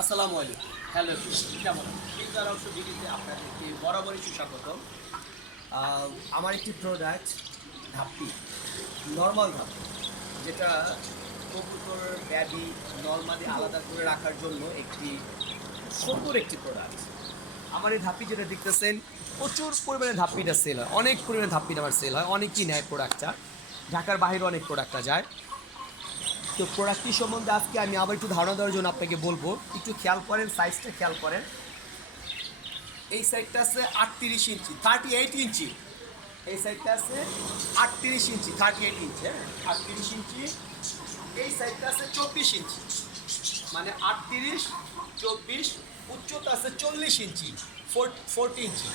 আসসালামু আলাইকুম। হ্যালো কেমন আছেন? অংশ ভিডিওতে আপনাদেরকে বরাবরই সুস্বাগতম। আমার একটি প্রোডাক্ট ধাপ্পি, নর্মাল ধাপ্পি, যেটা কবুতর ব্যাবি নর্মালি আলাদা করে রাখার জন্য একটি সুন্দর একটি প্রোডাক্ট। আমার এই ধাপ্পি যেটা দেখতেছেন, প্রচুর পরিমাণে ধাপ্পিটা সেল হয়, অনেক পরিমাণে ধাপ্পিটা আমার সেল হয়, অনেকেই নেয় প্রোডাক্টটা, ঢাকার বাইরে অনেক প্রোডাক্টটা যায়। তো প্রোডাক্টটি সম্বন্ধে আজকে আমি আবার একটু ধারণা দেওয়ার জন্য আপনাকে বলবো, একটু খেয়াল করেন, সাইজটা খেয়াল করেন। এই সাইডটা আছে 38 ইঞ্চি, 38 ইঞ্চি। এই সাইডটা আছে 38 ইঞ্চি, 38 ইঞ্চি, হ্যাঁ 38 ইঞ্চি। এই সাইডটা আছে 24 ইঞ্চি, মানে 38, 24। উচ্চতা আছে 40 ইঞ্চি, 40 ইঞ্চি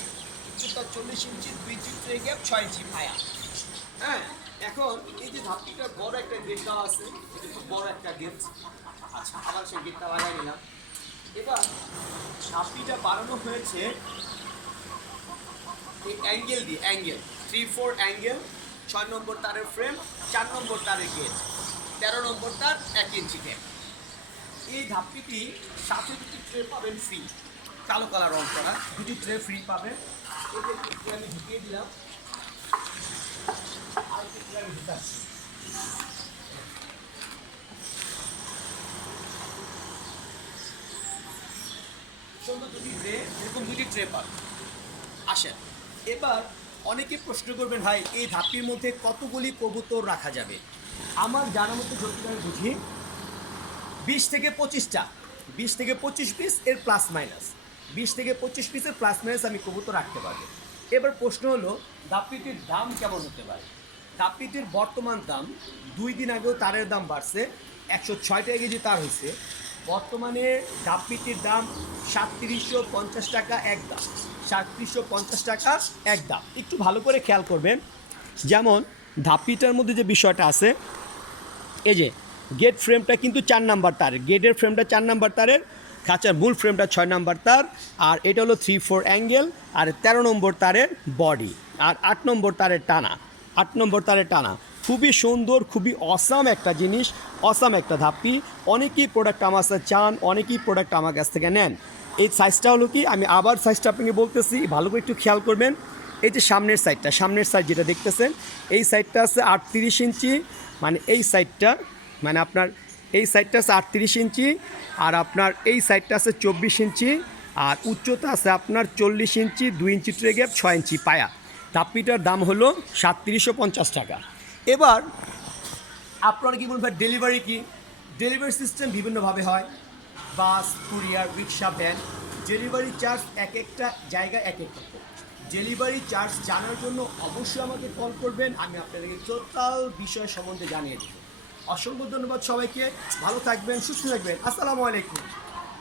উচ্চতা, 40 ইঞ্চি, 2 ইঞ্চি ট্রে গ্যাপ, 6 ইঞ্চি পায়া। হ্যাঁ, এখন এই যে ধাপটিটার বড় একটা গেট দেওয়া আছে, এটা খুব বড় একটা গেট। আচ্ছা, আবার সেই গেটটা লাগাই নিলাম। এবার ধাপটিটা বাড়ানো হয়েছে এই অ্যাঙ্গেল দিয়ে, অ্যাঙ্গেল 3-4 অ্যাঙ্গেল, 6 নম্বর তারের ফ্রেম, 4 নম্বর তারের গেট, 13 নম্বর তার, 1 ইঞ্চি গ্যাপ। এই ধাপটিটি সাথে দুটি ট্রে পাবেন ফ্রি, কালো কালার রং করা দুটি ট্রে ফ্রি পাবেন। এই যে ট্রে আমি ঢুকিয়ে দিলাম, আরেকটি ট্রে আমি ঢুকাচ্ছি। সুন্দর দুটি ট্রে, এরকম দুটি ট্রে পাবেন। আসেন, এবার অনেকে প্রশ্ন করবেন, ভাই এই ধাপটির মধ্যে কতগুলি কবুতর রাখা যাবে? আমার জানা মতো যতটা আমি বুঝি 20 থেকে 25টা, 20 থেকে 25 পিস, এর প্লাস মাইনাস 20 থেকে 25 পিসের প্লাস মাইনাস আমি কবুতর রাখতে পারবো। এবার প্রশ্ন হলো, ধাপটিটির দাম কেমন হতে পারে? ধাপটিটির বর্তমান দাম, 2 দিন আগেও তারের দাম বাড়ছে, 106 টাকা কেজি তার হয়েছে। বর্তমানে ধাপটিটির দাম 3750 টাকা একদম, 3750 টাকা একদম। একটু ভালো করে খেয়াল করবেন, যেমন ধাপটিটার মধ্যে যে বিষয়টা আছে, এই যে গেট ফ্রেমটা কিন্তু 4 নাম্বার তারের, গেটের ফ্রেমটা 4 নাম্বার তারের, খাঁচার মূল ফ্রেমটা 6 নাম্বার তার, আর এটা হলো 3-4 অ্যাঙ্গেল, আর 13 নম্বর তারের বডি, আর 8 নম্বর তারের টানা, 8 নম্বর তারের টানা। খুবই সুন্দর, খুবই অসাম একটা জিনিস, অসাম একটা ধাপ্পি। অনেকেই প্রোডাক্ট আমার কাছে চান, অনেকেই প্রোডাক্ট আমার কাছ থেকে নেন। এই সাইজটা হলো কি, আমি আবার সাইজটা আপনাকে বলতেছি, ভালো করে একটু খেয়াল করবেন। এই যে সামনের সাইডটা, সামনের সাইড যেটা দেখতেছেন, এই সাইডটা আছে 38 ইঞ্চি, মানে এই সাইডটা, মানে আপনার এই সাইডটা আছে 38 ইঞ্চি, আর আপনার এই সাইডটা আছে 24 ইঞ্চি, আর উচ্চতা আছে আপনার 40 ইঞ্চি, 2 ইঞ্চি ট্রে গ্যাপ, 6 ইঞ্চি পায়া। ধাপ্পিটার দাম হলো 3750 টাকা। এবার আপনারা কি বলবেন, ডেলিভারি কি? ডেলিভারি সিস্টেম বিভিন্নভাবে হয়, বাস, কুরিয়ার, রিক্সা, ভ্যান। ডেলিভারি চার্জ এক একটা জায়গায় এক এক রকম। ডেলিভারি চার্জ জানার জন্য অবশ্যই আমাকে কল করবেন, আমি আপনাদেরকে টোটাল বিষয় সম্বন্ধে জানিয়ে দেবো। অসংখ্য ধন্যবাদ সবাইকে, ভালো থাকবেন, সুস্থ থাকবেন, আসসালামু আলাইকুম।